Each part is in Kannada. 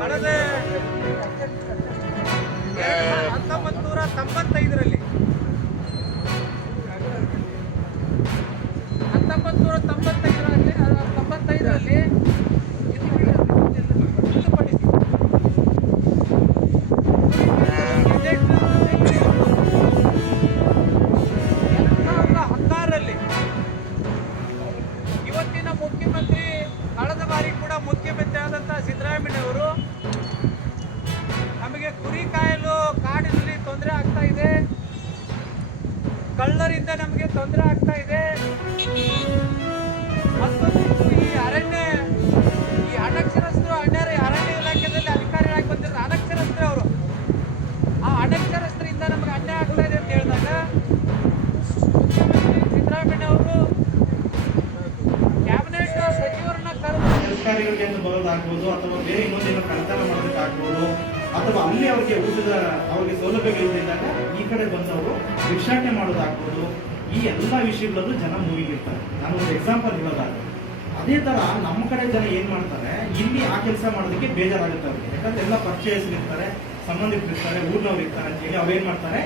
ಕಳೆದ 1995ರಲ್ಲಿ 1995ರಲ್ಲಿ ಇವತ್ತಿನ ಮುಖ್ಯಮಂತ್ರಿ ಕಳೆದ ಬಾರಿ ಕೂಡ ಮುಖ್ಯಮಂತ್ರಿ ಆದಂತಹ ಸಿದ್ದರಾಮಯ್ಯನವರು ನಮಗೆ ಕುರಿ ಕಾಯಲು ಕಾಡಿನಲ್ಲಿ ತೊಂದರೆ ಆಗ್ತಾ ಇದೆ, ಕಳ್ಳರಿಂದ ನಮಗೆ ತೊಂದರೆ ಆಗ್ತಾ ಇದೆ. ಮತ್ತೊಂದು ಈ ಅನಕ್ಷರಸ್ಥರು ಅರಣ್ಯ ಇಲಾಖೆಯಲ್ಲಿ ಅಧಿಕಾರಿಗಳಾಗಿ ಬಂದಿರೋ ಅನಕ್ಷರಸ್ಥರು ಅವರು, ಆ ಅನಕ್ಷರಸ್ಥರಿಂದ ನಮಗೆ ಅನ್ಯಾಯ ಆಗ್ತಾ ಇದೆ ಅಂತ ಹೇಳಿದಾಗ ಮುಖ್ಯಮಂತ್ರಿ ಸಿದ್ದರಾಮಯ್ಯನವರು ಕ್ಯಾಬಿನೆಟ್ ಸಚಿವರನ್ನ ಕರೆದು ಅಧಿಕಾರಿಗಳಿಗೆ ಅಂತ ಬರೋದಾಗ್ಬೋದು ಅಥವಾ ಬೇರೆ ಇನ್ನೊಂದೇನೋ ಕಳ್ತನ ಮಾಡೋದಕ್ಕಾಗ್ಬೋದು ಅಥವಾ ಅಲ್ಲಿ ಅವ್ರಿಗೆ ಊಟದ ಅವ್ರಿಗೆ ಸೌಲಭ್ಯಗಳಿದ್ದಾಗ ಈ ಕಡೆ ಬಂದವರು ಭಿಕ್ಷಾಟನೆ ಮಾಡೋದಾಗ್ಬೋದು, ಈ ಎಲ್ಲ ವಿಷಯಗಳಲ್ಲೂ ಜನ ಮೂವಿಗಿರ್ತಾರೆ. ನಾನು ಒಂದು ಎಕ್ಸಾಂಪಲ್ ಹೇಳೋದಾದ್ರೆ ಅದೇ ತರ ನಮ್ಮ ಕಡೆ ಜನ ಏನ್ ಮಾಡ್ತಾರೆ, ಇಲ್ಲಿ ಆ ಕೆಲಸ ಮಾಡೋದಕ್ಕೆ ಬೇಜಾರಾಗುತ್ತೆ ಅವ್ರಿಗೆ. ಯಾಕಂದ್ರೆ ಎಲ್ಲ ಪರಿಚಯಿಸಿರ್ತಾರೆ, ಸಂಬಂಧಿಕರಿರ್ತಾರೆ, ಊರ್ನವ್ರು ಇರ್ತಾರೆ ಅಂತ ಹೇಳಿ ಅವೇನ್ ಮಾಡ್ತಾರೆ,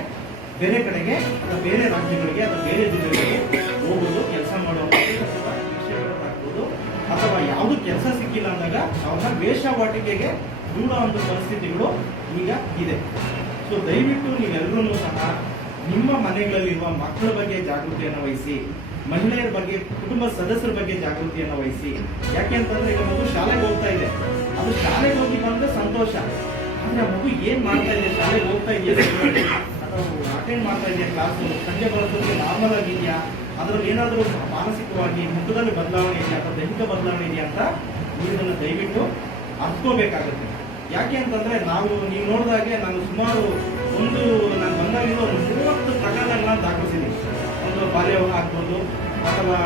ಬೇರೆ ಕಡೆಗೆ ಅಥವಾ ಬೇರೆ ರಾಜ್ಯಗಳಿಗೆ ಅಥವಾ ಬೇರೆ ಜಿಲ್ಲೆಗಳಿಗೆ ಹೋಗೋದು, ಕೆಲಸ ಮಾಡೋದು ಅಥವಾ ಭಿಕ್ಷೆ ಬರೋದಾಗ್ಬೋದು ಅಥವಾ ಯಾವುದು ಕೆಲಸ ಸಿಕ್ಕಿಲ್ಲ ಅಂದಾಗ ಅವ್ರನ್ನ ವೇಷವಾಟಿಕೆಗೆ ದೂಡುವಂಥ ಪರಿಸ್ಥಿತಿಗಳು ಈಗ ಇದೆ. ಸೊ ದಯವಿಟ್ಟು ನೀವೆಲ್ಲರೂ ಸಹ ನಿಮ್ಮ ಮನೆಗಳಲ್ಲಿರುವ ಮಕ್ಕಳ ಬಗ್ಗೆ ಜಾಗೃತಿಯನ್ನು ವಹಿಸಿ, ಮಹಿಳೆಯರ ಬಗ್ಗೆ, ಕುಟುಂಬ ಸದಸ್ಯರ ಬಗ್ಗೆ ಜಾಗೃತಿಯನ್ನು ವಹಿಸಿ. ಯಾಕೆ ಅಂತಂದ್ರೆ ಈಗ ಮಗು ಶಾಲೆಗೆ ಹೋಗ್ತಾ ಇದೆ, ಅದು ಶಾಲೆಗೆ ಹೋಗಿ ಬಂದ್ರೆ ಸಂತೋಷ, ಅಂದ್ರೆ ಮಗು ಏನ್ ಮಾಡ್ತಾ ಇದೆ, ಶಾಲೆಗೆ ಹೋಗ್ತಾ ಇದೆಯಾ ಅಥವಾ ಅಟೆಂಡ್ ಮಾಡ್ತಾ ಇದೆಯಾ ಕ್ಲಾಸು, ಸಂಜೆ ಬರೋದಕ್ಕೆ ನಾರ್ಮಲ್ ಆಗಿದೆಯಾ, ಅದ್ರಲ್ಲಿ ಏನಾದರೂ ಮಾನಸಿಕವಾಗಿ ಮುಖದಲ್ಲಿ ಬದಲಾವಣೆ ಇದೆಯಾ ಅಥವಾ ದೈಹಿಕ ಬದಲಾವಣೆ ಇದೆಯಾ ಅಂತ ಇದನ್ನು ದಯವಿಟ್ಟು ಅರ್ಥಕೋಬೇಕಾಗುತ್ತೆ. ಯಾಕೆ ಅಂತಂದ್ರೆ ನೀವು ನೋಡಿದಾಗೆ ನಾನು ಸುಮಾರು ನಾನು ಬಂದಾಗಿಂದ ಒಂದು 30 ಪ್ರಕರಣಗಳನ್ನ ದಾಖಲಿಸಿದ್ದೀನಿ. ಒಂದು ಬಾಲ್ಯ ವಿವಾಹ ಆಗ್ಬೋದು ಅಥವಾ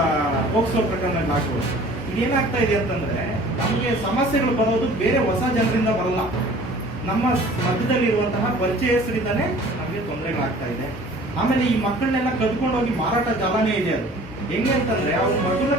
ಪೋಕ್ಸೋ ಪ್ರಕರಣಗಳು ಆಗ್ಬೋದು. ಇದೇನಾಗ್ತಾ ಇದೆ ಅಂತಂದ್ರೆ ನಮಗೆ ಸಮಸ್ಯೆಗಳು ಬರೋದು ಬೇರೆ ಹೊಸ ಜನರಿಂದ ಬರಲ್ಲ, ನಮ್ಮ ಮಧ್ಯದಲ್ಲಿರುವಂತಹ ಪರಿಚಯಸ್ಥರಿಂದಾನೇ ನಮಗೆ ತೊಂದರೆಗಳಾಗ್ತಾ ಇದೆ. ಆಮೇಲೆ ಈ ಮಕ್ಕಳನ್ನೆಲ್ಲ ಕದ್ಕೊಂಡು ಹೋಗಿ ಮಾರಾಟ ಜಾಲನೇ ಇದೆ. ಅದು ಹೆಂಗೆ ಅಂತಂದ್ರೆ ಅವ್ರ ಮಕ್ಕಳನ್ನ